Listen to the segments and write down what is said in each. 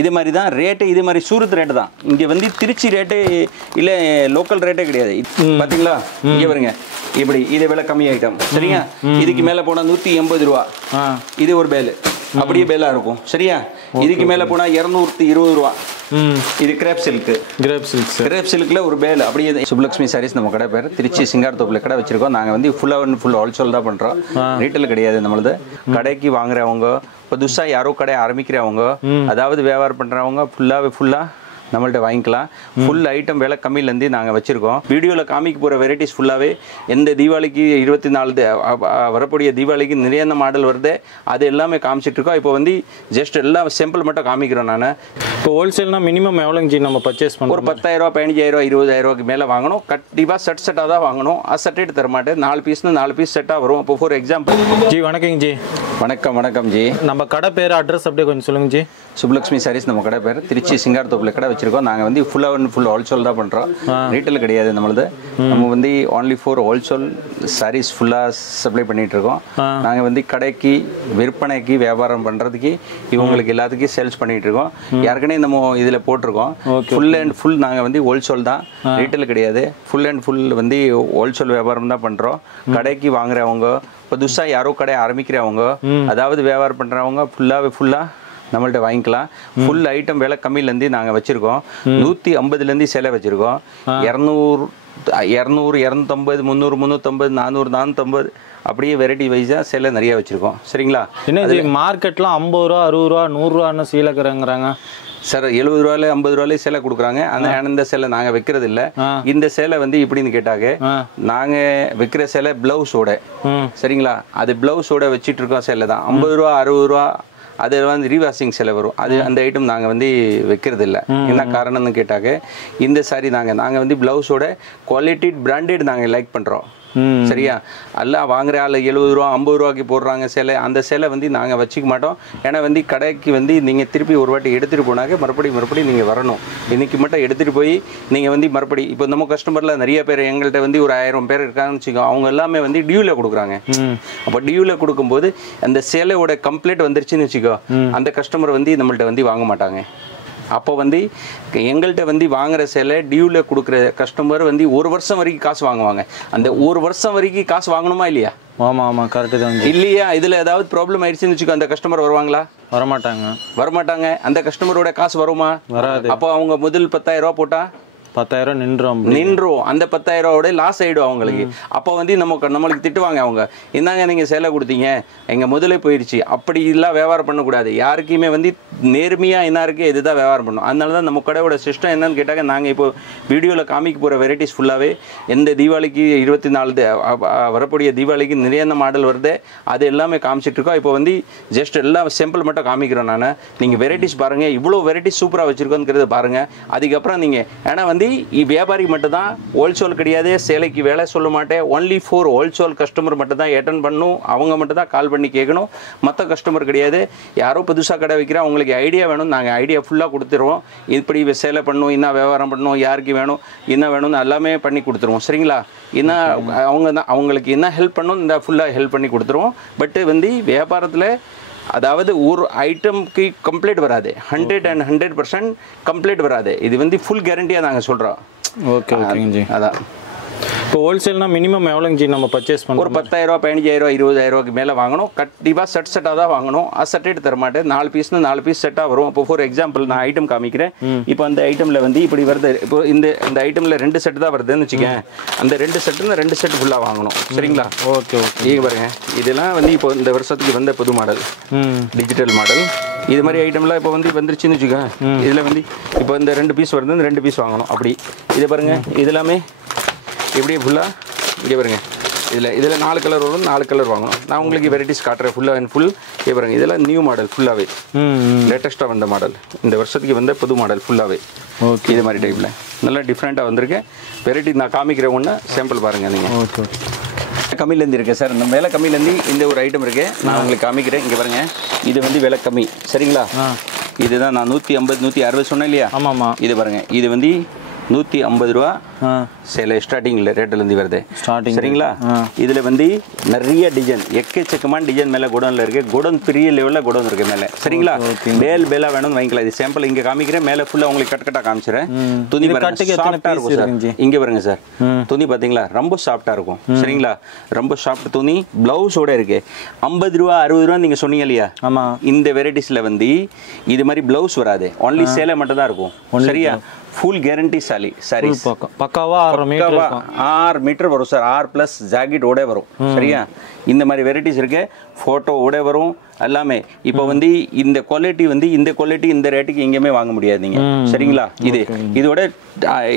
இது மாதிரி தான் ரேட்டு, இது மாதிரி சூரத் ரேட்டு தான். இங்கே வந்து திருச்சி ரேட்டு இல்லை, லோக்கல் ரேட்டே கிடையாது. பார்த்தீங்களா, இங்கே வருங்க, இப்படி இது விலை கம்மி ஐட்டம். சரிங்க, இதுக்கு மேலே போனால் 180 ரூபா. இது ஒரு பேலு அப்படியே பேலா இருக்கும். சரியா, இதுக்கு மேலே போனால் 220 ரூபா. இது கிரேப் சில்க். கிரேப் சில்க்ல ஒரு பேல் அப்படியே. சுப்லக்ஷ்மி சாரீஸ் நம்ம கடை பேர். திருச்சி சிங்காரத்தோப்பில் கடை வச்சிருக்கோம். நாங்கள் வந்து ஃபுல் ஹோல்சேல் தான் பண்ணுறோம், ரீட்டைல் கிடையாது நம்மளது. கடைக்கு வாங்குறவங்க, புதுசாக யாரோ கடை ஆரம்பிக்கிறவங்க, அதாவது வியாபாரம் பண்ணுறவங்க ஃபுல்லாக நம்மள்ட்ட வாங்கிக்கலாம். ஃபுல் ஐட்டம் விலை கம்மியிலேருந்து நாங்கள் வச்சுருக்கோம். வீடியோவில் காமிக்க போகிற வெரைட்டிஸ் ஃபுல்லாகவே எந்த தீபாவளிக்கு 24 வரக்கூடிய தீபாவளிக்கு நிறைய மாடல் வருது, அது எல்லாமே காமிச்சிட்ருக்கோம். இப்போ வந்து ஜஸ்ட் எல்லாம் சாம்பிள் மட்டும் காமிக்கிறோம். நான் இப்போ ஹோல்சேல்னா மினிமம் எவ்வளோங்க நம்ம பர்ச்சேஸ் பண்ணோம்? ஒரு 10,000 15,000 20,000க்கு மேலே வாங்கணும். கண்டிப்பாக செட்டாக தான் வாங்கணும். செட்டேட் தர மாட்டேன். 4 பீஸ்னு 4 பீஸ் செட்டாக வரும். இப்போ ஃபார் எக்ஸாம்பிள் ஜி வணக்கங்க ஜி. வணக்கம் ஜி. நம்ம கடை பேர் அட்ரஸ் அப்படியே கொஞ்சம் சொல்லுங்க ஜி. சுப்லக்ஷ்மி சாரீஸ் நம்ம கடை பேர். திருச்சி சிங்காரத்தோப்பில் கடை வச்சிருக்கோம். நாங்கள் வந்து ஃபுல் ஹோல்சேல் தான் பண்ணுறோம், ரீட்டைல் கிடையாது நம்மளது. நம்ம வந்து ஒன்லி ஃபார் ஹோல்சேல் சாரீஸ் ஃபுல்லாக சப்ளை பண்ணிட்டு இருக்கோம். நாங்கள் வந்து கடைக்கு விற்பனைக்கு வியாபாரம் பண்ணுறதுக்கு இவங்களுக்கு எல்லாத்துக்கும் சேல்ஸ் பண்ணிட்டு இருக்கோம். ஏற்கனவே நம்ம இதில் போட்டிருக்கோம். ஃபுல் அண்ட் ஃபுல் நாங்கள் வந்து ஹோல்சேல் தான், ரீட்டைல் கிடையாது. ஃபுல் அண்ட் ஃபுல் வந்து ஹோல்சேல் வியாபாரம் தான் பண்ணுறோம். கடைக்கு வாங்குறவங்க, புதுசாக யாரோ கடை ஆரம்பிக்கிறவங்க, அதாவது வியாபாரம் பண்ணுறவங்க ஃபுல்லாக நம்மள்ட்ட வாங்கிக்கலாம். ஃபுல் ஐட்டம் விலை கம்மியிலேருந்து நாங்கள் வச்சுருக்கோம். 150லேருந்து சேலை வச்சுருக்கோம். 200 250 300 350 400 450 அப்படியே வெரைட்டி வைஸாக சேலை நிறைய வச்சுருக்கோம். சரிங்களா, என்ன மார்க்கெட்லாம் 50 ரூபா 60 ரூபா 100 ரூபான்னு சீலைக்கிறேங்கிறாங்க சார். 70 ரூபாயில 50 ரூபாயிலே சேலை கொடுக்குறாங்க. அந்த சேலை நாங்கள் வைக்கிறது இல்லை. இந்த சேலை வந்து இப்படின்னு கேட்டாங்க, நாங்கள் வைக்கிற சேலை பிளவுஸோட. சரிங்களா, அது பிளவுஸோட வச்சுட்டு இருக்கோம். சேலை தான் 50 ரூபா 60 ரூபா. அது வந்து ரீவாஷிங் செலவு வரும். அது அந்த ஐட்டம் நாங்கள் வந்து வைக்கிறது இல்லை. என்ன காரணம்னு கேட்டாக்க, இந்த சாரி நாங்கள் வந்து பிளவுஸோட குவாலிட்டி பிராண்டட் நாங்கள் லைக் பண்ணுறோம். சரியா, எல்லாம் வாங்குற ஆள் 70 ரூபா 50 ரூபாய்க்கு போடுறாங்க சேலை. அந்த சேலை வந்து நாங்கள் வச்சுக்க மாட்டோம். ஏன்னா வந்து கடைக்கு வந்து நீங்கள் திருப்பி ஒரு வாட்டி எடுத்துகிட்டு போனாக்க மறுபடியும் நீங்கள் வரணும். இன்றைக்கி மட்டும் எடுத்துகிட்டு போய் நீங்கள் வந்து மறுபடியும் இப்போ நம்ம கஸ்டமரில் நிறைய பேர் எங்கள்கிட்ட வந்து ஒரு 1000 பேர் இருக்காங்கன்னு வச்சுக்கோ. அவங்க எல்லாமே வந்து டியூவில் கொடுக்குறாங்க. அப்போ டியூவில் கொடுக்கும்போது அந்த சேலையோட கம்ப்ளீட் வந்துருச்சுன்னு வச்சுக்கோ, அந்த கஸ்டமர் வந்து நம்மள்ட்ட வந்து வாங்க மாட்டாங்க. அப்போ வந்து எங்கள்கிட்ட வந்து வாங்குற சேலை டியூவில் கொடுக்குற கஸ்டமர் வந்து 1 வருஷம் வரைக்கும் காசு வாங்குவாங்க. அந்த 1 வருஷம் வரைக்கும் காசு வாங்கணுமா இல்லையா? ஆமாம் கரெக்டு தான் இல்லையா? இதில் ஏதாவது ப்ராப்ளம் ஆயிடுச்சுன்னு வச்சுக்கோ, அந்த கஸ்டமர் வருவாங்களா? வரமாட்டாங்க. அந்த கஸ்டமரோட காசு வருமா? வராது. அப்போ அவங்க முதல் 10,000 ரூபா போட்டால் 10,000 நின்றோம். அந்த 10,000 ரூபாயோட லாஸ் ஆயிடும் அவங்களுக்கு. அப்போ வந்து நம்மளுக்கு திட்டுவாங்க அவங்க, என்னங்க நீங்கள் சேலை கொடுத்தீங்க, எங்கள் முதலே போயிடுச்சு. அப்படி எல்லாம் வியாபாரம் பண்ணக்கூடாது. யாருக்குமே வந்து நேர்மையாக என்ன இருக்குது இதுதான் வியாபாரம் பண்ணணும். அதனால தான் நம்ம கடையோட சிஸ்டம் என்னன்னு கேட்டாங்க, நாங்கள் இப்போ வீடியோவில் காமிக்க போகிற வெரைட்டிஸ் ஃபுல்லாகவே எந்த தீபாவளிக்கு 24 வரக்கூடிய தீபாவளிக்கு நிறைய மாடல் வருது, அது எல்லாமே காமிச்சிட்ருக்கோம். இப்போ வந்து ஜஸ்ட் எல்லாம் சாம்பிள் மட்டும் காமிக்கிறோம். நான் நீங்கள் வெரைட்டிஸ் பாருங்கள், இவ்வளோ வெரைட்டிஸ் சூப்பராக வச்சுருக்கோங்கிறத பாருங்கள். அதுக்கப்புறம் நீங்கள் ஏன்னா வந்து வியாபாரி மட்டும் தான், ஹோல்சேல் கிடையாது. சேலைக்கு வேலை சொல்ல மாட்டேன். ஒன்லி ஃபார் ஹோல்சேல் கஸ்டமர் மட்டும் தான் அட்டென்ட் பண்ணணும். அவங்க மட்டும் தான் கால் பண்ணி கேட்கணும். மற்ற கஸ்டமர் கிடையாது. யாரோ புதுசாக கடை வைக்கிறோம், அவங்களுக்கு ஐடியா வேணும், நாங்கள் ஐடியா ஃபுல்லாக கொடுத்துருவோம். இப்படி சேலை பண்ணணும், என்ன வியாபாரம் பண்ணணும், யாருக்கு வேணும், என்ன வேணும்னு எல்லாமே பண்ணி கொடுத்துருவோம். சரிங்களா, என்ன அவங்களுக்கு என்ன ஹெல்ப் பண்ணணும், இந்த ஃபுல்லாக ஹெல்ப் பண்ணி கொடுத்துருவோம். பட்டு வந்து வியாபாரத்தில் அதாவது ஒரு ஐட்டம்க்கு கம்ப்ளீட் வராது, 100% கம்ப்ளீட் வராது. இது வந்து ஃபுல் கேரண்டியாக நாங்கள் சொல்கிறோம். Okay G. அதான் இப்போ ஹோல்சேல்னா மினிமம் எவ்வளோங்க ஜி நம்ம பர்ச்சேஸ் பண்ணணும்? ஒரு 10,000 15,000 20,000க்கு மேலே வாங்கணும். கண்டிப்பாக செட்டாக தான் வாங்கணும். செட்டேட் தர மாட்டேன். 4 பீஸ்னு 4 பீஸ் செட்டாக வரும். இப்போ ஃபார் எக்ஸாம்பிள் நான் ஐட்டம் காமிக்கிறேன். இப்போ அந்த ஐட்டமில் வந்து இப்படி வருது. இப்போ இந்த ஐட்டமில் 2 செட்டு தான் வருதுன்னு வச்சுக்கேன். அந்த 2 செட்டுன்னு 2 செட்டு ஃபுல்லாக வாங்கணும். சரிங்களா? ஓகே. இது பாருங்க, இதெல்லாம் வந்து இப்போ இந்த வருஷத்துக்கு வந்த புது மாடல், டிஜிட்டல் மாடல். இது மாதிரி ஐட்டம்லாம் இப்போ வந்து வந்துருச்சுன்னு வச்சுக்கேன். இதில் வந்து இப்போ இந்த 2 பீஸ் வருது, இந்த 2 பீஸ் வாங்கணும். அப்படி இது பாருங்க, இது எல்லாமே இப்படியே ஃபுல்லாக இங்கே பாருங்க. இதில் 4 கலர் வரும், 4 கலர் வாங்கணும். நான் உங்களுக்கு வெரைட்டிஸ் காட்டுறேன் ஃபுல்லாக அண்ட் ஃபுல். இங்கே பாருங்க, இதெல்லாம் நியூ மாடல் ஃபுல்லாகவே, லேட்டஸ்ட்டாக வந்த மாடல், இந்த வருஷத்துக்கு வந்த புது மாடல் ஃபுல்லாகவே. ஓகே, இது மாதிரி டைப்பில் நல்லா டிஃப்ரெண்ட்டாக வந்திருக்கேன். வெரைட்டி நான் காமிக்கிற ஒன்று சாம்பிள் பாருங்கள் நீங்கள். ஓகே, கம்மியிலேருந்து இருக்குது சார். இந்த விலை கம்மியிலேருந்து இந்த ஒரு ஐட்டம் இருக்குது, நான் உங்களுக்கு காமிக்கிறேன். இங்கே பாருங்கள், இது வந்து விலை கம்மி. சரிங்களா? இதுதான் நான் 150 160 சொன்னேன் இல்லையா? ஆமாம்மா. இது பாருங்கள், இது வந்து 150 ரூபா சேலை ஸ்டார்டிங்கில் ரேட்டிலேருந்து வருது ஸ்டார்டிங். சரிங்களா? இதில் வந்து நிறைய டிசைன், எக்கச்சக்கமான டிசைன் மேலே குடோனில் இருக்குது. குடோன் பெரிய லெவலில் குடோன் இருக்குது மேலே. சரிங்களா? பேலாக வேணும்னு வாங்கிக்கலாம். இது சாம்பிள் இங்கே காமிக்கிறேன், மேலே ஃபுல்லாக உங்களுக்கு கட்டாக காமிச்சிடுறேன். துணி சாஃப்டாக இருக்கும் சார். இங்கே பாருங்க சார், துணி பார்த்தீங்களா ரொம்ப சாஃப்டாக இருக்கும். சரிங்களா? ரொம்ப சாஃப்ட் துணி, ப்ளவுஸோட இருக்கு. 50 ரூபா 60 ரூபா நீங்கள் சொன்னீங்க இல்லையா? ஆமாம். இந்த வெரைட்டிஸில் வந்து இது மாதிரி ப்ளவுஸ் வராது, ஒன்லி சேலை மட்டும் தான் இருக்கும். சரியா? ஃபுல் கேரண்டி சாரீஸ் பக்காவா 6 மீட்டர் வரும் சார். 6+ ஜாக்கெட் ஓட வரும். சரியா? இந்த மாதிரி வெரைட்டிஸ் இருக்கு. ஃபோட்டோ ஓட வரும் எல்லாமே. இப்போ வந்து இந்த குவாலிட்டி வந்து இந்த ரேட்டுக்கு எங்கேயுமே வாங்க முடியாது நீங்க. சரிங்களா? இதோட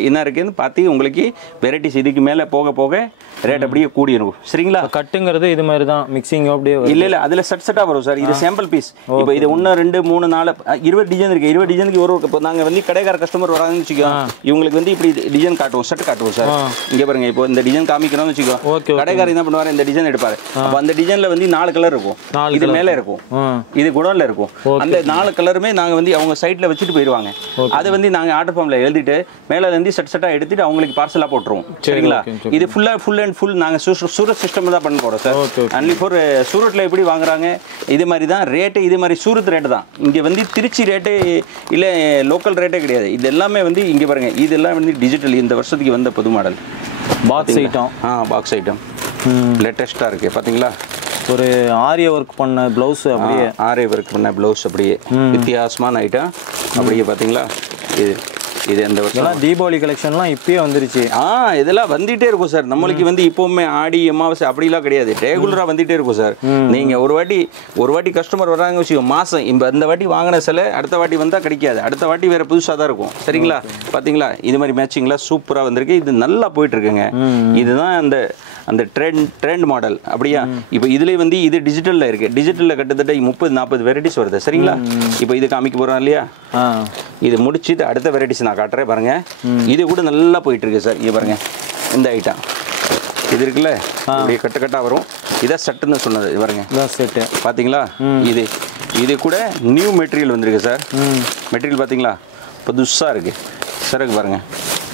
என்ன இருக்குன்னு பார்த்து உங்களுக்கு வெரைட்டிஸ் இதுக்கு மேலே போக போக ரேட் அப்படியே கூடிரும். சரிங்களா? கட்டுங்கிறது இது மாதிரி தான் மிக்சிங் அப்படியே இல்ல அதுல செட்டா வரும் சார். இது சாம்பிள் பீஸ். இப்போ இது 1 2 3 4 20 டிசைன் இருக்கு. 20 டிசைனுக்கு ஒரு நாங்க வந்து கடைக்கார கஸ்டமர் வராங்கன்னு வச்சுக்கோ, இவங்களுக்கு வந்து இப்படி டிசைன் காட்டுவோம், செட் காட்டுவோம் சார். இங்க பாருங்க, இப்போ இந்த டிசைன் காமிக்கிறோம்னு வச்சுக்கோ, கடைக்காரர் என்ன பண்ணுவாரு, இந்த டிசைன் எடுப்பாரு. அப்ப அந்த டிசைன்ல வந்து 4 கலர் இருக்கும். இது மேல இருக்கும், இது குடோன்ல இருக்கும். அந்த 4 கலருமே நாங்க வந்து அவங்க சைட்ல வச்சுட்டு போயிடுவாங்க. அதை வந்து நாங்க ஆர்டர் ஃபார்ம்ல எழுதிட்டு மேல இருந்து செட்டா எடுத்துட்டு அவங்களுக்கு பார்சலா போட்டுருவோம். சரிங்களா? இது ஃபுல் அண்ட் ஃபுல் நாங்க சூரத் சிஸ்டம் தான் பண்ண போறோம் சார். ஒன்லி ஃபார் சூரத்ல எப்படி வாங்குறாங்க இது மாதிரி தான் ரேட்டு. இது மாதிரி சூரத் ரேட்டு தான். இங்க வந்து திருச்சி ரேட்டு இல்ல லோக்கல் ரேட்டே கிடையாது. இது எல்லாமே வந்து இங்க பாருங்க, இதெல்லாம் வந்து டிஜிட்டல் இந்த வருஷத்துக்கு வந்த புது model box item. Box item லேட்டஸ்டா இருக்கு பாத்தீங்களா? ஒரு ஆரிய ஒர்க் பண்ண ப்ளவுஸ், அப்படியே ஆரிய ஒர்க் பண்ண ப்ளவுஸ், அப்படியே வித்தியாசமான ஐட்டம். அப்படியே பாத்தீங்களா? இது இந்த வருஷம் தீபாவளி கலெக்ஷன்லாம் இப்பயே வந்துருச்சு. இதெல்லாம் வந்துட்டே இருக்கும் சார். நம்மளுக்கு வந்து இப்பவுமே ஆடி அமாவாசை அப்படிலாம் கிடையாது, ரெகுலரா வந்துட்டே இருக்கும் சார். நீங்க ஒரு வாட்டி கஸ்டமர் வராங்க வச்சுக்கோ, மாசம் இந்த வாட்டி வாங்கின சில அடுத்த வாட்டி வந்தா கிடைக்காது. அடுத்த வாட்டி வேற புதுசா தான் இருக்கும். சரிங்களா? பாத்தீங்களா? இது மாதிரி மேட்சிங்லாம் சூப்பரா வந்திருக்கு. இது நல்லா போயிட்டு இருக்குங்க. இதுதான் அந்த ட்ரெண்ட் மாடல். அப்படியா? இப்போ இதுல வந்து இது டிஜிட்டல்ல இருக்கு. டிஜிட்டல்ல கிட்டத்தட்ட 30-40 வெரைட்டிஸ் வருது. சரிங்களா? இப்போ இது காமிக்க போறோம் இல்லையா? இது முடிச்சுட்டு அடுத்த வெரைட்டிஸ் நான் காட்டுறேன் பாருங்க. இது கூட நல்லா போயிட்டு இருக்கு சார். இங்க பாருங்க, இந்த ஐட்டம் இது இருக்குல்ல, அப்படியே கட்டா வரும். இதான் செட்டுன்னு சொன்னது. இது பாருங்க, செட்டு பாத்தீங்களா? இது கூட நியூ மெட்டீரியல் வந்திருக்கு சார். மெட்டீரியல் பாத்தீங்களா? புதுசா இருக்கு. சரக்கு பாருங்க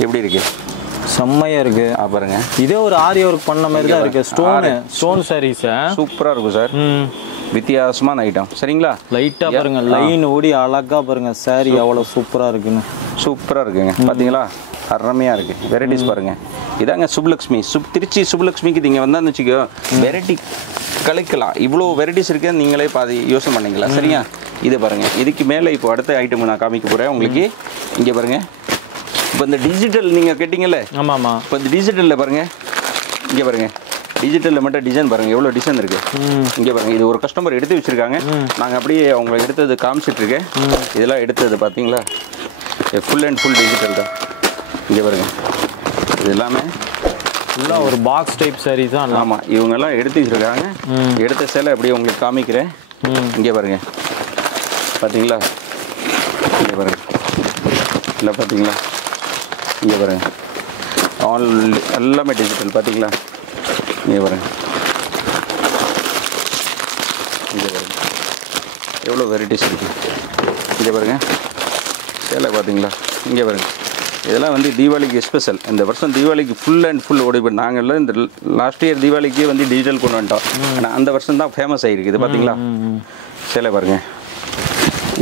எப்படி இருக்கு, செம்மையா இருக்கு. பாருங்க, இதே ஒரு ஆரி ஒர்க் பண்ண மாதிரி தான் இருக்கு. ஸ்டோன் சாரீஸ் சூப்பரா இருக்கும் சார். வித்தியாசமான ஐட்டம். சரிங்களா? லைட்டா பாருங்க, லைன் ஓடி அழகா பாருங்க. சாரி எவ்வளவு சூப்பரா இருக்குன்னு. சூப்பரா இருக்குங்க. பாத்தீங்களா? அருமையா இருக்கு. வெரைட்டிஸ் பாருங்க. இதாங்க சுப்லக்ஷ்மி. திருச்சி சுப்லக்ஷ்மிக்கு நீங்க வந்தான்னு வச்சுக்கோ, வெரைட்டி கலைக்கலாம். இவ்வளோ வெரைட்டிஸ் இருக்கு, நீங்களே பாதி யோசனை பண்ணீங்களா? சரியா? இது பாருங்க. இதுக்கு மேல இப்போ அடுத்த ஐட்டம் நான் காமிக்க போறேன் உங்களுக்கு. இங்க பாருங்க, இப்போ இந்த டிஜிட்டல் நீங்க கேட்டீங்கல்ல, ஆமாமா, இப்போ இந்த டிஜிட்டல்ல பாருங்க, இங்க பாருங்க, டிஜிட்டலில் மட்டும் டிசைன் பாருங்க, எவ்வளோ டிசைன் இருக்கு. இங்கே பாருங்க, இது ஒரு கஸ்டமர் எடுத்து வச்சிருக்காங்க. நாங்கள் அப்படியே அவங்க எடுத்தது காமிச்சிட்டு இருக்கேன். இதெல்லாம் எடுத்தது பார்த்தீங்களா? ஃபுல் அண்ட் ஃபுல் டிஜிட்டல் தான். இங்கே பாருங்க, இது எல்லாமே ஃபுல்லாக ஒரு பாக்ஸ் டைப் சாரீ தான். ஆமாம், இவங்கெல்லாம் எடுத்து வச்சிருக்காங்க. எடுத்த சேலை அப்படியே உங்களுக்கு காமிக்கிறேன். இங்கே பாருங்க, பார்த்தீங்களா? இங்கே பாருங்க, இல்லை பார்த்தீங்களா? இங்கே பாருங்க, எல்லாமே டிஜிட்டல். பார்த்தீங்களா? இங்கே பாருங்க, இங்கே பாருங்க, எவ்வளோ வெரைட்டிஸ் இருக்குது. இங்கே பாருங்க, சேலை பார்த்தீங்களா? இங்கே பாருங்க, இதெல்லாம் வந்து தீபாவளிக்கு ஸ்பெஷல். இந்த வருஷம் தீபாவளிக்கு ஃபுல் அண்ட் ஃபுல் ஓடி போய் நாங்கள்லாம் இந்த லாஸ்ட் இயர் தீபாவளிக்கே வந்து டிஜிட்டல் கொண்டு வந்துட்டோம். ஆனால் அந்த வருஷம் தான் ஃபேமஸ் ஆகிருக்கு. இது பார்த்தீங்களா? சேலை பாருங்கள்,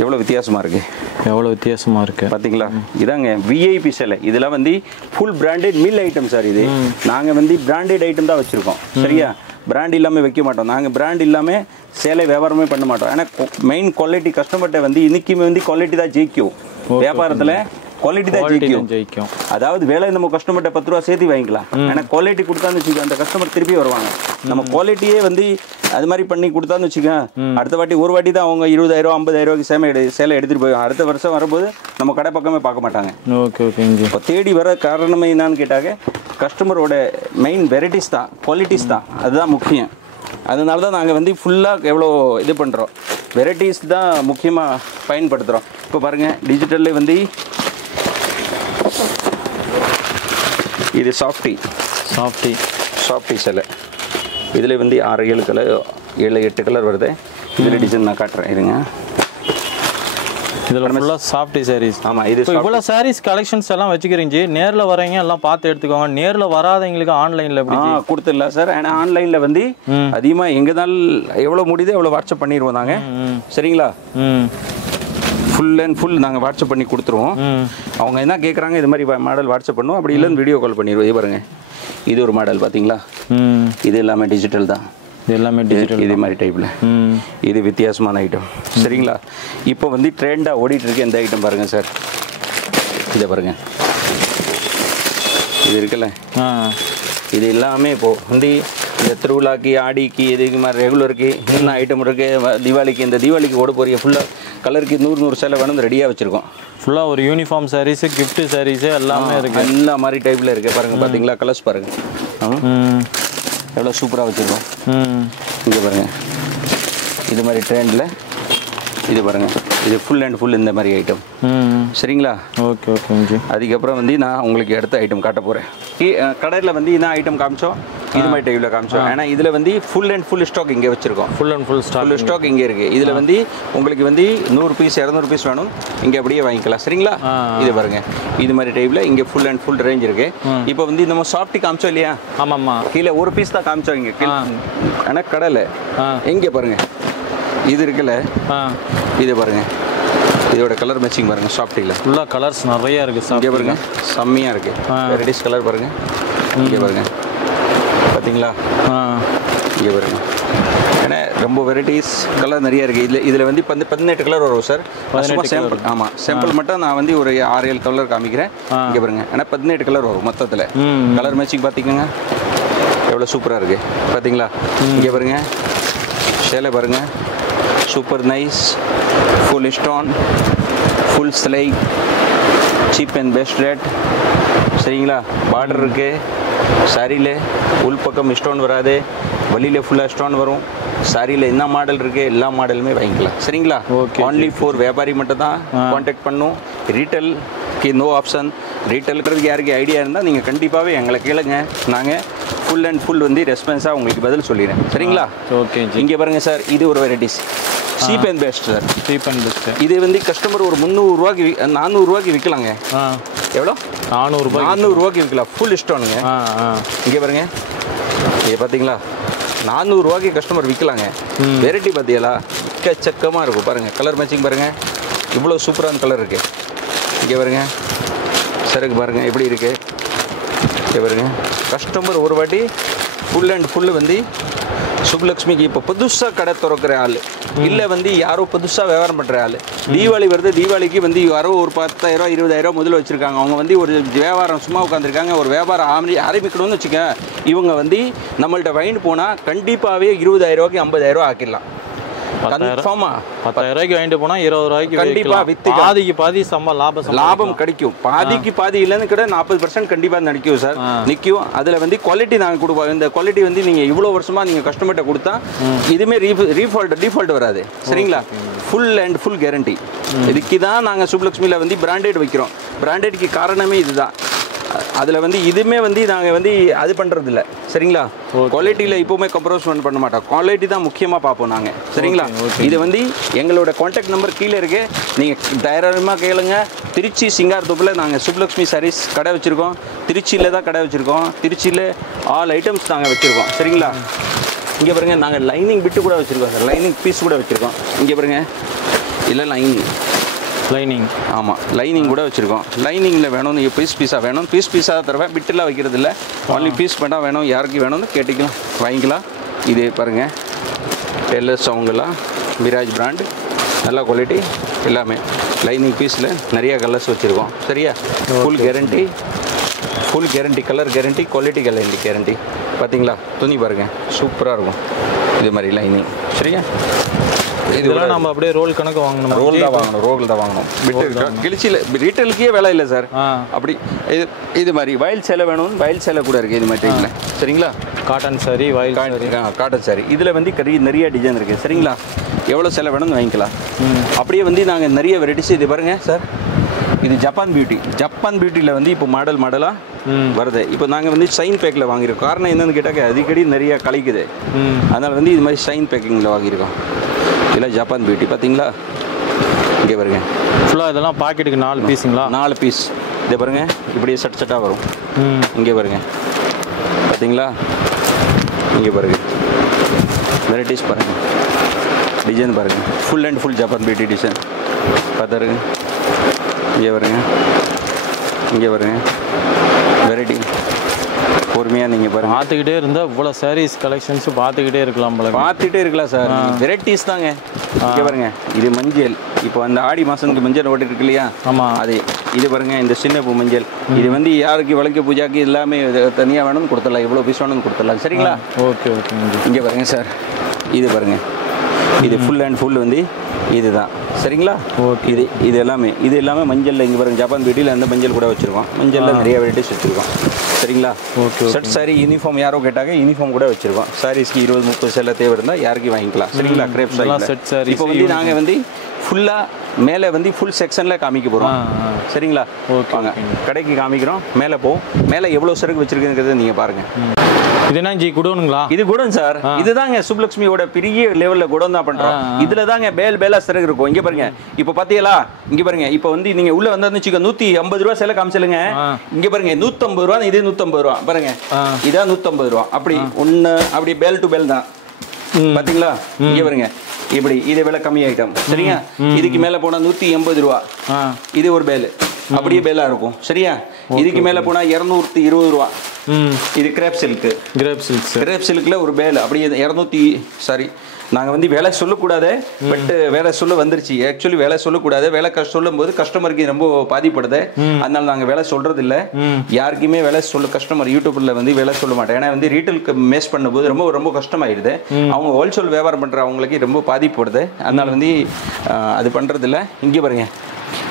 எவ்வளோ வித்தியாசமாக இருக்குது. எவ்வளோ வித்தியாசமாக இருக்குது பார்த்தீங்களா? இதாங்க விஐபி சேலை. இதெல்லாம் வந்து full branded mill item sir. இது நாங்கள் வந்து பிராண்டட் ஐட்டம் தான் வச்சுருக்கோம். சரியா? பிராண்ட் இல்லாமல் வைக்க மாட்டோம். நாங்கள் பிராண்ட் இல்லாமல் சேலை வியாபாரமே பண்ண மாட்டோம். ஏன்னா மெயின் குவாலிட்டி கஸ்டமர்கிட்ட வந்து இன்றைக்குமே வந்து குவாலிட்டி தான் ஜெயிக்கும். வியாபாரத்தில் குவாலிட்டி தான் ஜெயிக்கும். அதாவது வேலை நம்ம கஸ்டமர்கிட்ட 10 ரூபா சேர்த்து வாங்கிக்கலாம். ஏன்னா குவாலிட்டி கொடுத்தான்னு வச்சுக்கோ, அந்த கஸ்டமர் திருப்பி வருவாங்க. நம்ம குவாலிட்டியே வந்து அது மாதிரி பண்ணி கொடுத்தான்னு வச்சுக்கோ, அடுத்த வாட்டி ஒரு வாட்டி தான் அவங்க 20,000 50,000 சேலை எடுத்துகிட்டு போய் அடுத்த வருஷம் வரும்போது நம்ம கடை பக்கமே பார்க்க மாட்டாங்க. இப்போ தேடி வர காரணமே என்னன்னு கேட்டாங்க, கஸ்டமரோட மெயின் வெரைட்டிஸ் தான், குவாலிட்டிஸ் தான், அதுதான் முக்கியம். அதனால தான் நாங்கள் வந்து ஃபுல்லாக எவ்வளோ இது பண்ணுறோம், வெரைட்டிஸ் தான் முக்கியமாக பயன்படுத்துகிறோம். இப்போ பாருங்கள், டிஜிட்டல்லே வந்து இது சாஃப்டி சேலை. இதில் வந்து 6-7 கலர் 7-8 கலர் வருது. இதில் டிசைன் நான் காட்டுறேன் இருங்க. இதில் ஃபுல்லாக சாஃப்டி சாரீஸ். ஆமாம், இது இவ்வளோ சாரீஸ் கலெக்ஷன்ஸ் எல்லாம் வச்சுக்கிறீங்க. நேரில் வரீங்க எல்லாம் பார்த்து எடுத்துக்கோங்க. நேரில் வராதவங்களுக்கு ஆன்லைனில் எப்படி கொடுத்துடலாம் சார். ஏன்னா ஆன்லைனில் வந்து அதிகமாக எங்கேனாலும் எவ்வளோ முடியுதோ எவ்வளோ வாட்ஸ்அப் பண்ணிடுவோம் நாங்கள். சரிங்களா? ஃபுல் அண்ட் ஃபுல் நாங்கள் வாட்ஸ்அப் பண்ணி கொடுத்துருவோம். அவங்க என்ன கேட்குறாங்க இது மாதிரி மாடல் வாட்ஸ்அப் பண்ணுவோம். அப்படி இல்லைன்னு வீடியோ கால் பண்ணிடுவோம். இது பாருங்க, இது ஒரு மாடல் பார்த்தீங்களா? இது எல்லாமே டிஜிட்டல் தான். எல்லாமே டிஜிட்டல் இதே மாதிரி டைப்பில். இது வித்தியாசமான ஐட்டம். சரிங்களா? இப்போ வந்து ட்ரெண்டாக ஓடிட்டு இருக்கு எந்த ஐட்டம் பாருங்கள் சார். இதை பாருங்கள், இது இருக்குல்ல, இது எல்லாமே இப்போது வந்து இந்த திருவிழாக்கு ஆடிக்கு இதுக்கு மாதிரி ரெகுலருக்கு என்ன ஐட்டம் இருக்குது. தீபாவளிக்கு இந்த தீபாவளிக்கு ஓட போறிய ஃபுல்லாக கலருக்கு 100 சேலை வேணும் ரெடியாக வச்சுருக்கோம். ஃபுல்லாக ஒரு யூனிஃபார்ம் சாரீஸு, கிஃப்ட் சாரீஸு எல்லாமே இருக்குது. எல்லா மாதிரி டைப்பில் இருக்குது பாருங்கள். பார்த்தீங்களா கலர்ஸ் பாருங்கள் எவ்வளோ சூப்பராக வச்சுருக்கோம். இங்கே பாருங்கள், இது மாதிரி ட்ரெண்டில் இது பாருங்கள், இது ஃபுல் அண்ட் ஃபுல் இந்த மாதிரி ஐட்டம். சரிங்களா? Okay okay. அதுக்கப்புறம் வந்து நான் உங்களுக்கு அடுத்த ஐட்டம் காட்ட போகிறேன். கடையில் வந்து என்ன ஐட்டம் காமிச்சோம், இது மாதிரி டைப்பில் காமிச்சோம். ஏன்னா இதில் வந்து ஃபுல் அண்ட் ஃபுல் ஸ்டாக் இங்கே வச்சுருக்கோம். ஃபுல் அண்ட் ஃபுல் ஸ்டாக் இங்கே இருக்குது. இதில் வந்து உங்களுக்கு வந்து 100 பீஸ் 200 பீஸ் வேணும், இங்கே அப்படியே வாங்கிக்கலாம். சரிங்களா? இது பாருங்க, இது மாதிரி டைப்பில் இங்கே ஃபுல் அண்ட் ஃபுல் ரேஞ்ச் இருக்குது. இப்போ வந்து நம்ம சாஃப்டி காமிச்சோம் இல்லையா? ஆமாம்மா. கீழே ஒரு பீஸ் தான் காமிச்சோம் இங்கே. ஆனால் கடையில் எங்கே பாருங்கள், இது இருக்குல்ல, இது பாருங்க, இதோட கலர் மேட்சிங் பாருங்க. சாஃப்டியில் ஃபுல்லாக கலர்ஸ் நிறையா இருக்குது. இங்கே பாருங்க, செம்மையாக இருக்குது. ரெடிஸ் கலர் பாருங்க, இங்கே பாருங்க, பார்த்தீங்களா? இங்கே பாருங்க, ஏன்னா ரொம்ப வெரைட்டிஸ் கலர் நிறைய இருக்குது. இதில் வந்து 18 கலர் வரும் சார். சாம்பிள். ஆமாம், சாம்பிள் மட்டும் நான் வந்து ஒரு 6-7 கலர் காமிக்கிறேன். இங்கே பாருங்க, ஏன்னா 18 கலர் வரும் மொத்தத்தில். கலர் மேட்சிங் பார்த்திங்கன்னா எவ்வளோ சூப்பராக இருக்குது. பார்த்தீங்களா? இங்கே பாருங்க, சேலை பாருங்க, super nice, full stone, full sly, cheap and best rate. சரிங்களா? பார்டர் இருக்குது சாரியில், உள் பக்கம் ஸ்டோன் வராது, வெளியில் ஃபுல்லாக ஸ்டோன் வரும். சாரியில் என்ன மாடல் இருக்குது எல்லா மாடலுமே வாங்கிக்கலாம். சரிங்களா? ஒன்லி ஃபார் வியாபாரி மட்டும் தான் கான்டாக்ட் பண்ணும். ரீட்டெயிலுக்கு நோ ஆப்ஷன். ரீட்டெயிலுக்கு யாருக்கு ஐடியா இருந்தால் நீங்கள் கண்டிப்பாகவே எங்களை கேளுங்க. நாங்கள் ஃபுல் அண்ட் ஃபுல் வந்து ரெஸ்பான்ஸாக உங்களுக்கு பதில் சொல்லிடுறேன். சரிங்களா? ஓகே. இங்கே பாருங்கள் சார், இது ஒரு varieties cheap and best sir. Cheap and best. இது வந்து கஸ்டமர் ஒரு 300 ரூபாய்க்கு 400 ரூபாய்க்கு விற்கலாங்க. எவ்வளோ? 400 ரூபாய்க்கு விற்கலாம். ஃபுல் ஸ்டோனுங்க. இங்கே பாருங்க, இங்கே பார்த்தீங்களா? 400 ரூபாய்க்கு கஸ்டமர் விற்கலாங்க. வெரைட்டி பார்த்தீங்களா? எக்கச்சக்கமாக இருக்கும் பாருங்கள். கலர் மேட்சிங் பாருங்கள், இவ்வளோ சூப்பரான கலர் இருக்குது. இங்கே பாருங்க, சருக்கு பாருங்கள் எப்படி இருக்குது. இங்கே பாருங்க, கஸ்டமர் ஒரு வாட்டி ஃபுல் அண்ட் ஃபுல்லு வந்து சுப்லக்ஷ்மிக்கு இப்போ புதுசாக கடை திறக்கிற ஆள் இல்லை, வந்து யாரோ புதுசாக வியாபாரம் பண்ணுற ஆள். தீபாவளி வருது, தீபாவளிக்கு வந்து யாரோ ஒரு 10,000 20,000 முதல்ல வச்சுருக்காங்க. அவங்க வந்து ஒரு வியாபாரம் சும்மா உட்காந்துருக்காங்க. ஒரு வியாபாரம் ஆரம்பிக்கணும்னு வச்சுக்க, இவங்க வந்து நம்மள்ட்ட வாங்கிட்டு போனால் கண்டிப்பாகவே 20,000 ரூபாய்க்கு 50,000 ரூபா ஆக்கிடலாம். கன்ஃபார்மா 10,000 ரூபாய்க்கு வாங்கிட்டு போனால் 20 ரூபாய்க்கு கண்டிப்பாக விற்று பாதிக்கு பாதி லாபம் கிடைக்கும். பாதிக்கு பாதி இல்லைன்னு கூட 40% கண்டிப்பாக நிற்கும் சார். நிற்கும். அதில் வந்து குவாலிட்டி நாங்கள் கொடுப்போம். இந்த குவாலிட்டி வந்து நீங்கள் இவ்வளோ வருஷமாக நீங்கள் கஸ்டமர்கிட்ட கொடுத்தா இதுவுமே டிஃபால்ட் வராது. சரிங்களா? Full and full guarantee. இதுக்கு தான் நாங்கள் சுப்லக்ஷ்மியில் வந்து பிராண்டட் வைக்கிறோம். பிராண்டடுக்கு காரணமே இதுதான். அதில் வந்து இதுவுமே வந்து நாங்கள் வந்து அது பண்ணுறது இல்லை. சரிங்களா? குவாலிட்டியில் எப்போவுமே கம்ப்ரமைஸ் பண்ண மாட்டோம். குவாலிட்டி தான் முக்கியமாக பார்ப்போம் நாங்கள். சரிங்களா? இது வந்து எங்களோட கான்டாக்ட் நம்பர் கீழே இருக்குது, நீங்கள் தைரியமாக கேளுங்க. திருச்சி சிங்காரத்தோப்பில் நாங்கள் சுப்லக்ஷ்மி சாரீஸ் கடை வச்சுருக்கோம். திருச்சியில் தான் கடை வச்சுருக்கோம். திருச்சியில் ஆல் ஐட்டம்ஸ் நாங்கள் வச்சுருக்கோம். சரிங்களா? இங்கே பாருங்கள், நாங்கள் லைனிங் பிட்டு கூட வச்சுருக்கோம் சார். லைனிங் பீஸ் கூட வச்சுருக்கோம். இங்கே பாருங்கள், இல்லை லைனிங். ஆமாம், லைனிங் கூட வச்சுருக்கோம். லைனிங்கில் வேணும், நீங்கள் பீஸாக வேணும், பீஸாக தருவேன். பிட்டெல்லாம் வைக்கிறது இல்லை, ஒன்லி பீஸ் பண்ணால் வேணும். யாருக்கு வேணும்னு கேட்டிக்கலாம், வாங்கிக்கலாம். இது பாருங்கள், டெல்லர்ஸ் அவங்கெல்லாம் மிராஜ் பிராண்ட், நல்ல குவாலிட்டி எல்லாமே. லைனிங் பீஸில் நிறைய கலர்ஸ் வச்சுருக்கோம். சரியா? Full guarantee, colour guarantee, quality guarantee. பார்த்தீங்களா? துணி பாருங்கள், சூப்பராக இருக்கும். இது மாதிரி லைனிங். சரியா? இதெல்லாம் நம்ம அப்படியே ரோல் கணக்கு வாங்கணும். ரோல் தான் வாங்கணும். கிழிச்சியில் ரீட்டெயிலுக்கே வேலை இல்லை சார். அப்படி இது மாதிரி வயல் சேலை வேணும், வயல் சேலை கூட இருக்குது இது மாதிரி டைமில். சரிங்களா? காட்டன் சாரி, வயல் காட்டன் சாரி. இதில் வந்து நிறைய டிசைன் இருக்குது. சரிங்களா? எவ்வளோ சேலை வேணும்னு வாங்கிக்கலாம். அப்படியே வந்து நாங்கள் நிறைய வெரைட்டிஸ். இது பாருங்கள் சார், இது ஜப்பான் பியூட்டியில் வந்து இப்போ மாடலாக வருது. இப்போ நாங்கள் வந்து ஷைன் பேக்கில் வாங்கியிருக்கோம். காரணம் என்னென்னு கேட்டாக்க அடிக்கடி நிறைய கழிக்குது. அதனால் வந்து இது மாதிரி ஷைன் பேக்கிங்கில் வாங்கியிருக்கோம். இல்லை ஜப்பான் பியூட்டி பார்த்தீங்களா? இங்கே பாருங்க ஃபுல்லாக இதெல்லாம் பாக்கெட்டுக்கு 4 பீஸுங்களா? 4 பீஸ். இதை பாருங்க இப்படியே செட்டாக வரும். இங்கே பாருங்க பார்த்தீங்களா? இங்கே பாருங்க வெரைட்டிஸ் பாருங்கள், டிசைன் பாருங்கள், full and full Japan beauty design பார்த்துருங்க. இங்கே பாருங்க, இங்கே பாருங்க வெரைட்டி பொறுமையாக நீங்கள் பாருங்கள். பார்த்துக்கிட்டே இருந்தால் இவ்வளோ சாரீஸ் கலெக்ஷன்ஸ் பார்த்துக்கிட்டே இருக்கலாம் போல. பார்த்துட்டே இருக்கலாம் சார். வெரைட்டிஸ் தாங்க. இங்கே பாருங்க இது மஞ்சள். இப்போ அந்த ஆடி மாதத்துக்கு மஞ்சள் ஓட்டு இருக்கு இல்லையா? ஆமாம். அது இது பாருங்க இந்த சின்ன பூ மஞ்சள். இது வந்து யாருக்கு விளக்கு பூஜாக்கு எல்லாமே தனியாக வேணும்னு கொடுத்துடலாம், எவ்வளோ பீஸ் வேணும்னு கொடுத்துடலாம். சரிங்களா? Okay okay. இங்கே பாருங்க சார், இது பாருங்க இது ஃபுல் அண்ட் ஃபுல் வந்து இதுதான். சரிங்களா? ஓகே. இது எல்லாமே மஞ்சளில் இங்கே பாருங்கள் ஜப்பான் பியூட்டியில் அந்த மஞ்சள் கூட வச்சுருக்கோம். மஞ்சளில் நிறைய வெரைட்டிஸ் வச்சுருக்கோம். சரிங்களா? ஓகே. செட் சாரி யூனிஃபார்ம் யாரோ கேட்டாங்க, யூனிஃபார்ம் கூட வச்சுருக்கோம். சாரீஸ்க்கு 20-30 சேலை தேவை இருந்தால் யாருக்கும் வாங்கிக்கலாம். சரிங்களா? Crepe set sari. இப்போ வந்து நாங்கள் வந்து ஃபுல்லாக மேலே வந்து ஃபுல் செக்ஷனில் காமிக்க போகிறோம். சரிங்களா? ஓகேங்க. கடைக்கு காமிக்கிறோம், மேலே மேலே எவ்வளோ சரக்கு வச்சுருக்குங்கிறத நீங்கள் பாருங்கள். இது என்ன ஜி குடோனுங்களா? இது குடோன் சார். இதுதாங்க சுப்லக்ஷ்மியோட பெரிய லெவலில் குடோன் தான் பண்ணுறோம். இதில் தாங்க பேலா சரக்கு இருக்கும். இங்கே பாருங்க, இப்போ பார்த்தீங்களா? இங்கே பாருங்க, இப்போ வந்து நீங்கள் உள்ளே வந்தா வச்சுக்க 150 ரூபா சேலை காமிச்சலுங்க. இங்கே பாருங்க 150 ரூபா, இது 150 ரூபா பாருங்க, இதான் 150 ரூபா. அப்படி ஒன்று அப்படி பேல் டு பேல் தான். பார்த்தீங்களா? இங்கே பாருங்க இப்படி இது விலை கம்மி ஐட்டம். சரியா? இதுக்கு மேலே போனால் 180 ரூபா. இது ஒரு பேல் அப்படியே பேலா இருக்கும். சரியா? இதுக்கு மேலே போனால் 220 ரூபா. இது கிரேப் சில்க்ல ஒரு பேல் அப்படியே 200. சாரி, நாங்கள் வந்து வேலை சொல்லக்கூடாது, பட் வேலை சொல்ல வந்துருச்சு. ஆக்சுவலி வேலை சொல்லக்கூடாது, வேலை சொல்லும் போது கஸ்டமருக்கு ரொம்ப பாதிப்படுது. அதனால நாங்கள் வேலை சொல்றது இல்லை. யாருக்குமே வேலை சொல்ல கஸ்டமர் யூடியூப்ல வந்து வேலை சொல்ல மாட்டேன். ஏன்னா வந்து ரீட்டைலுக்கு மேஸ் பண்ணும்போது ரொம்ப ரொம்ப கஷ்டமாயிடுது. அவங்க ஹோல்சேல் வியாபாரம் பண்ற அவங்களுக்கு ரொம்ப பாதிப்படுது. அதனால வந்து அது பண்றது இல்லை. இங்கே பாருங்க,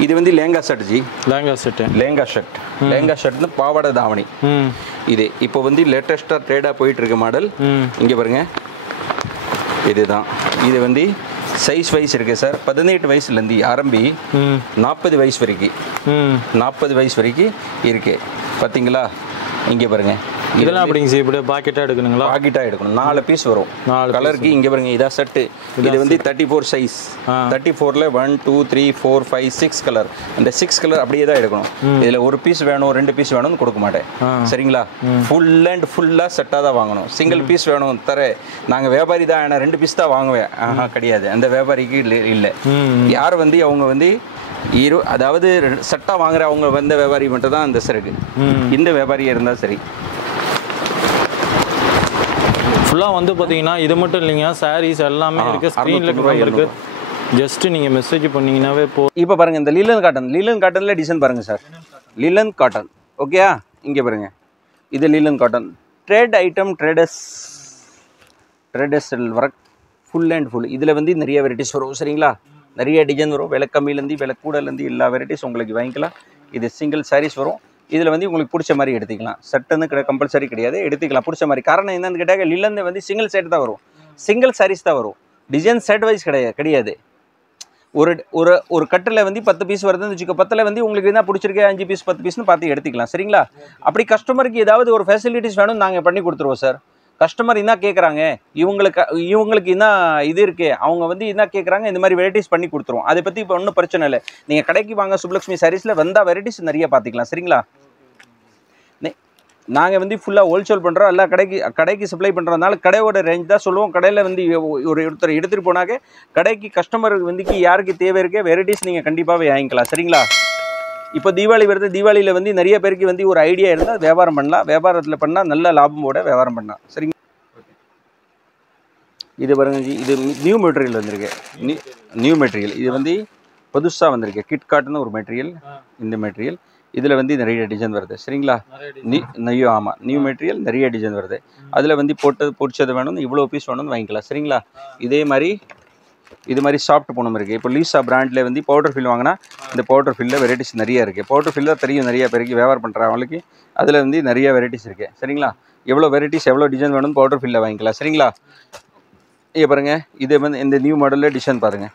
இது வந்து லேங்கா ஷர்ட் ஜி. லேங்கா ஷர்ட்னு பாவாடை தாவணி. இது இப்போ வந்து லேட்டஸ்டா ட்ரேடா போயிட்டு இருக்க மாடல். இங்க பாருங்க, இதுதான். இது வந்து சைஸ் வைஸ் இருக்கு சார். 18 வயசுலேருந்து ஆரம்பி 40 வயசு வரைக்கும் 40 வயசு வரைக்கும் இருக்கு. பார்த்தீங்களா? இங்கே பாருங்க, இதெல்லாம் அப்படிங்க சார். இப்படி பாக்கெட்டாக எடுக்கணுங்களா? பாக்கெட்டாக எடுக்கணும். 4 பீஸ் வரும் 4 கலருக்கு. இங்கே பாருங்க, இதான் செட்டு. இது வந்து 34 சைஸ். 34ல 1 2 3 4 5 6 கலர். அந்த 6 கலர் அப்படியே தான் எடுக்கணும். இதில் ஒரு பீஸ் வேணும் 2 பீஸ் வேணும்னு கொடுக்க மாட்டேன். சரிங்களா? ஃபுல் அண்ட் ஃபுல்லாக செட்டாக தான் வாங்கணும். சிங்கிள் பீஸ் வேணும் நாங்கள் வியாபாரி தான், ஆனால் 2 பீஸ் தான் வாங்குவேன். கிடையாது, அந்த வியாபாரிக்கு இல்லை. யார் வந்து அவங்க வந்து அதாவது செட்டாக வாங்குற அவங்க வந்த வியாபாரி மட்டும் தான் அந்த சரக்கு. இந்த வியாபாரியாக இருந்தால் சரி. ஃபுல்லாக வந்து பார்த்தீங்கன்னா இது மட்டும் இல்லைங்க, சாரீஸ் எல்லாமே இருக்குது. ஸ்க்ரீனில் இருக்குது. ஜஸ்ட் நீங்கள் மெசேஜ் பண்ணிங்கன்னாவே இப்போ பாருங்கள், இந்த லீலன் காட்டனில் டிசைன் பாருங்கள் சார். லீலன் காட்டன் ஓகேயா? இங்கே பாருங்கள், இது linen cotton trade item. Trades work full and full. இதில் வந்து நிறைய வெரைட்டிஸ் வரும். சரிங்களா? நிறைய டிசைன் வரும். விலை கம்மியிலேருந்து விலை கூடலேருந்து எல்லா வெரைட்டிஸ் உங்களுக்கு வாங்கிக்கலாம். இது சிங்கிள் சாரீஸ் வரும். இதில் வந்து உங்களுக்கு பிடிச்ச மாதிரி எடுத்துக்கலாம். சட்டுன்னு கம்பல்சரி கிடையாது, எடுத்துக்கலாம் பிடிச்ச மாதிரி. காரணம் என்னன்னு கேட்டால் லில்லன் வந்து சிங்கிள் செட் தான் வரும், சிங்கிள் சாரீஸ் தான் வரும். டிசைன் செட் வைஸ் கிடையாது. ஒரு கட்டில் வந்து 10 பீஸ் வருதுன்னு வச்சுக்கோ. 10ல் வந்து உங்களுக்கு என்ன பிடிச்சிருக்கே 5 பீஸ் 10 பீஸ்னு பார்த்து எடுத்துக்கலாம். சரிங்களா? அப்படி கஸ்டமருக்கு ஏதாவது ஒரு ஃபெசிலிட்டிஸ் வேணும் நாங்கள் பண்ணி கொடுத்துருவோம் சார். கஸ்டமர் என்ன கேட்குறாங்க, இவங்களுக்கு என்ன இது இருக்குது, அவங்க வந்து என்ன கேட்குறாங்க, இந்த மாதிரி வெரைட்டிஸ் பண்ணி கொடுத்துருவோம். அதை பற்றி இப்போ ஒன்றும் பிரச்சனை இல்லை. நீங்கள் கடைக்கு வாங்க, சுப்லக்ஷ்மி சாரீஸில் வந்தால் வெரைட்டிஸ் நிறைய பார்த்துக்கலாம். சரிங்களா? நாங்கள் வந்து ஃபுல்லாக ஹோல்சேல் பண்ணுறோம். எல்லா கடைக்கு சப்ளை பண்ணுறதுனால கடையோட ரேஞ்ச் தான் சொல்லுவோம். கடையில் வந்து ஒருத்தர் எடுத்துகிட்டு போனாக்க கடைக்கு கஸ்டமருக்கு வந்து யாருக்கு தேவை இருக்கே வெரைட்டிஸ் நீங்கள் கண்டிப்பாகவே வாங்கிக்கலாம். சரிங்களா? இப்போ தீபாவளி வருது. தீபாவளியில் வந்து நிறைய பேருக்கு வந்து ஒரு ஐடியா இருந்தால் வியாபாரம் பண்ணலாம். வியாபாரத்தில் பண்ணால் நல்ல லாபமோட வியாபாரம் பண்ணலாம். சரிங்க? இது பாருங்க ஜி, இது நியூ மெட்டீரியல் வந்திருக்கு. நியூ மெட்டீரியல் இது வந்து புதுசாக வந்திருக்கு. கிட்காட்னு ஒரு மெட்டீரியல். இந்த மெட்டீரியல் இதில் வந்து நிறைய டிசைன் வருது. சரிங்களா? ஆமாம், நியூ மெட்டீரியல் நிறைய டிசைன் வருது. அதில் வந்து பிடிச்சது வேணும், இவ்வளோ பீஸ் வேணும்னு வாங்கிக்கலாம். சரிங்களா? இதே மாதிரி இது மாதிரி சாஃப்ட் பூனம் இருக்குது. இப்போ லீசா பிராண்டில் வந்து பவுடர் ஃபில் வாங்கினா இந்த பவுடர் ஃபில்லில் வெரைட்டிஸ் நிறைய இருக்குது. பவுடர் ஃபில் தான் தெரியும் நிறைய பேருக்கு வியாபாரம் பண்ணுறவங்களுக்கு. அதில் வந்து நிறைய வெரைட்டிஸ் இருக்குது. சரிங்களா? எவ்வளோ வெரைட்டிஸ் எவ்வளோ டிசைன் வேணும்னு பவுடர் ஃபில்லில் வாங்கிக்கலாம். சரிங்களா? இங்கே பாருங்கள், இது வந்து இந்த நியூ மாடலில் டிசைன் பாருங்கள்.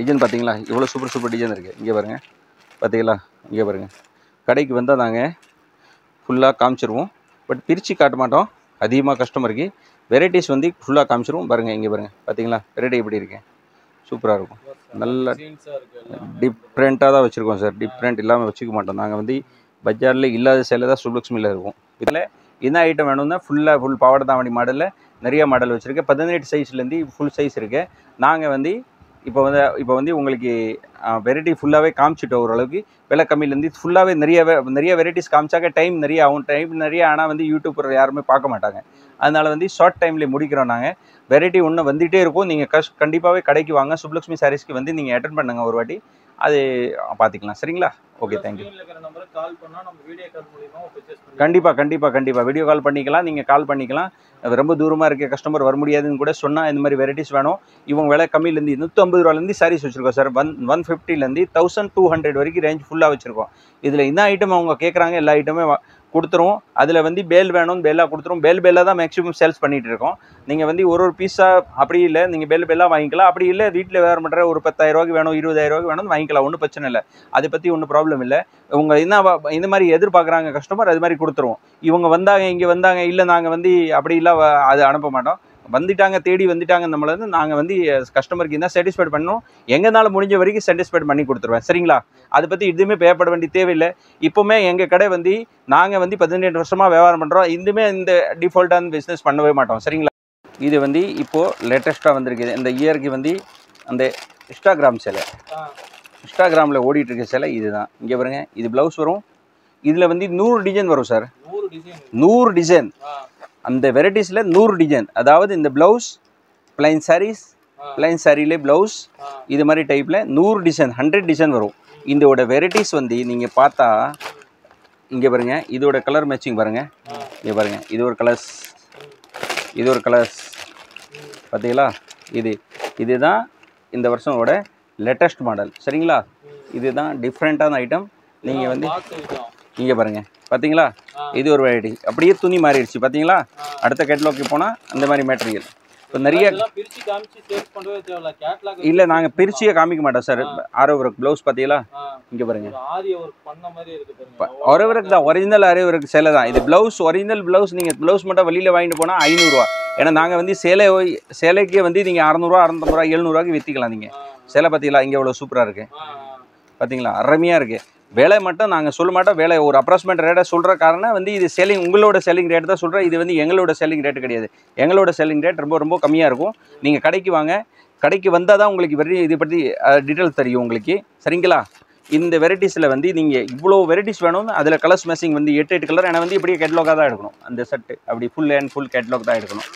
டிசைன் பார்த்தீங்களா? இவ்வளோ சூப்பர் டிசைன் இருக்குது. இங்கே பாருங்கள், பார்த்தீங்களா? இங்கே பாருங்கள், கடைக்கு வந்தால் நாங்கள் ஃபுல்லாக காமிச்சிருவோம். பட் பிரித்து காட்ட மாட்டோம். அதிகமாக கஸ்டமருக்கு வெரைட்டிஸ் வந்து ஃபுல்லாக காமிச்சிருவோம். பாருங்கள், இங்கே பாருங்கள், பார்த்தீங்களா? வெரைட்டி எப்படி இருக்கு? சூப்பராக இருக்கும். நல்ல சீன்ஸாக இருக்குது. டிஃப்ரெண்ட்டாக தான் வச்சுருக்கோம் சார். டிஃப்ரெண்ட் இல்லாமல் வச்சுக்க மாட்டோம். நாங்கள் வந்து பஜாரில் இல்லாத சேலை தான் சுப்லக்ஷ்மியில் இருக்கும். இதில் என்ன ஐட்டம் வேணும்னா ஃபுல் பாவாடை தாவணி மாடலில் நிறைய மாடல் வச்சுருக்கேன். 18 சைஸ்லேருந்து ஃபுல் சைஸ் இருக்குது. நாங்கள் வந்து இப்போ வந்து உங்களுக்கு வெரைட்டி ஃபுல்லாகவே காமிச்சிட்டோம். ஓரளவுக்கு விலை கம்மியிலேருந்து ஃபுல்லாகவே நிறைய வெரைட்டிஸ் காமிச்சாக்க டைம் நிறைய ஆகும். டைம் நிறைய ஆனால் வந்து யூடியூப்பர் யாருமே பார்க்க மாட்டாங்க. அதனால் வந்து ஷார்ட் டைம்லேயே முடிக்கிறோம். நாங்கள் வெரைட்டி ஒன்று வந்துகிட்டே இருக்கும். நீங்கள் கண்டிப்பாகவே கடைக்கு வாங்க. சுப்லக்ஷ்மி சாரீஸ்க்கு வந்து நீங்கள் அட்டென்ட் பண்ணுங்கள் ஒரு வாட்டி, அது பார்த்துக்கலாம். சரிங்களா? Okay, thank you. கண்டிப்பாக வீடியோ கால் பண்ணிக்கலாம். நீங்கள் கால் பண்ணிக்கலாம். ரொம்ப தூரமாக இருக்க கஸ்டமர் வர முடியாதுன்னு கூட சொன்னால் இந்த மாதிரி வெரைட்டிஸ் வேணும். இவங்க விலை கம்மியிலேருந்து 150 ரூபாலேருந்து சாரீஸ் வச்சுருக்கோம் சார். 150லேருந்து 1200 வரைக்கும் ரேஞ்ச் ஃபுல்லாக வச்சுருக்கோம். இதில் என்ன ஐட்டம் அவங்க கேட்குறாங்க எல்லா ஐட்டமே கொடுத்துருவோம். அதில் வந்து பேல் வேணும், பேலாக கொடுத்துருவோம். பேலாக தான் மேக்ஸிமம் சேல்ஸ் பண்ணிகிட்டு இருக்கோம். நீங்கள் வந்து ஒரு பீஸாக அப்படி இல்லை, நீங்கள் பேலாக வாங்கிக்கலாம். அப்படி இல்லை வீட்டில் வேறு பண்ணுற ஒரு 10,000 ரூபாய்க்கு வேணும், 20,000 ரூபாய்க்கு வேணும் வாங்கிக்கலாம். ஒன்றும் பிரச்சனை இல்லை. அதை பற்றி ஒன்றும் ப்ராப்ளம் இல்லை. இவங்க என்ன இந்த மாதிரி எதிர்பார்க்குறாங்க கஸ்டமர், அது மாதிரி கொடுத்துருவோம். இவங்க இங்கே வந்தாங்க இல்லை நாங்கள் வந்து அப்படி இல்லை அது அனுப்ப மாட்டோம். தேடி வந்துட்டாங்க நம்மளை வந்து நாங்கள் வந்து கஸ்டமருக்கு என்ன சாட்டிஸ்ஃபைட் பண்ணணும், எங்களால் முடிஞ்ச வரைக்கும் சாட்டிஸ்ஃபைட் பண்ணி கொடுத்துருவேன். சரிங்களா? அதை பற்றி எதுவுமே பயப்பட வேண்டிய தேவையில்லை. இப்போவுமே எங்கள் கடை வந்து நாங்கள் வந்து 18 வருஷமாக வியாபாரம் பண்ணுறோம். இந்த டிஃபால்ட்டான பிஸ்னஸ் பண்ணவே மாட்டோம். சரிங்களா? இது வந்து இப்போது லேட்டஸ்ட்டாக வந்திருக்குது. இந்த இயருக்கு வந்து அந்த இன்ஸ்டாகிராம் சேலை, இன்ஸ்டாகிராமில் ஓடிட்டுருக்க சேலை இது தான். இங்கே பாருங்க, இது ப்ளவுஸ் வரும். இதில் வந்து 100 டிசைன் வரும் சார். 100 டிசைன். அந்த வெரைட்டிஸில் 100 டிசைன். அதாவது இந்த ப்ளவுஸ் பிளைன் சாரீஸ், பிளைன் சாரியிலே ப்ளவுஸ், இது மாதிரி டைப்பில் 100 டிசைன் 100 டிசைன் வரும். இதோட வெரைட்டிஸ் வந்து நீங்கள் பார்த்தா இங்கே பாருங்கள், இதோட கலர் மேட்சிங் பாருங்கள். இங்கே பாருங்கள், இது ஒரு கலர்ஸ் பார்த்தீங்களா? இதுதான் இந்த வருஷமோட லேட்டஸ்ட் மாடல். சரிங்களா? இதுதான் டிஃப்ரெண்ட்டான ஐட்டம். நீங்கள் வந்து இங்கே பாருங்கள், பார்த்தீங்களா? இது ஒரு வெரைட்டி. அப்படியே துணி மாறிடுச்சு பார்த்தீங்களா? அடுத்த கேட்லாக்கு போனால் அந்த மாதிரி மெட்டீரியல் இப்போ நிறைய இல்லை, நாங்கள் பிரிச்சியே காமிக்க மாட்டோம் சார். ஆரி ஒர்க் ப்ளவுஸ் பார்த்தீங்களா? இங்கே பாருங்கள், ஆரி ஒர்க் தான், ஒரிஜினல் ஆரி ஒர்க் சேலை தான். இது ப்ளவுஸ், ஒரிஜினல் ப்ளவுஸ். நீங்கள் ப்ளவுஸ் மட்டும் வெளியில் வாங்கிட்டு போனால் 500 ரூபா. ஏன்னா நாங்கள் வந்து சேலைக்கே வந்து நீங்கள் 600 ரூபா, 650 ரூபா, 700 ரூபாய்க்கு விற்றுக்கலாம். நீங்கள் சேலை பார்த்தீங்களா? இங்கே எவ்வளோ சூப்பராக இருக்குது பார்த்தீங்களா? அருமையாக இருக்குது. வேலை மட்டும் நாங்கள் சொல்ல மாட்டோம். வேலை ஒரு அப்ராக்சிமேட் ரேட்டை சொல்கிற காரணம் வந்து இது உங்களோட செல்லிங் ரேட் தான் சொல்கிறேன். இது வந்து எங்களோட செல்லிங் ரேட்டு கிடையாது. எங்களோட செல்லிங் ரேட் ரொம்ப கம்மியாக இருக்கும். நீங்கள் கடைக்கு வாங்க. கடைக்கு வந்தால் தான் உங்களுக்கு இது பற்றி டீட்டெயில்ஸ் தெரியும் உங்களுக்கு. சரிங்களா? இந்த வெரைட்டிஸில் வந்து நீங்கள் இவ்வளோ வெரைட்டிஸ் வேணும்னு அதில் கலர்ஸ் மேட்சிங் வந்து 8 கலர். ஏன்னா வந்து இப்படியே கேட்லாகாக தான் எடுக்கணும். அந்த செட்டு அப்படி ஃபுல் கேட்லாக் தான் எடுக்கணும்.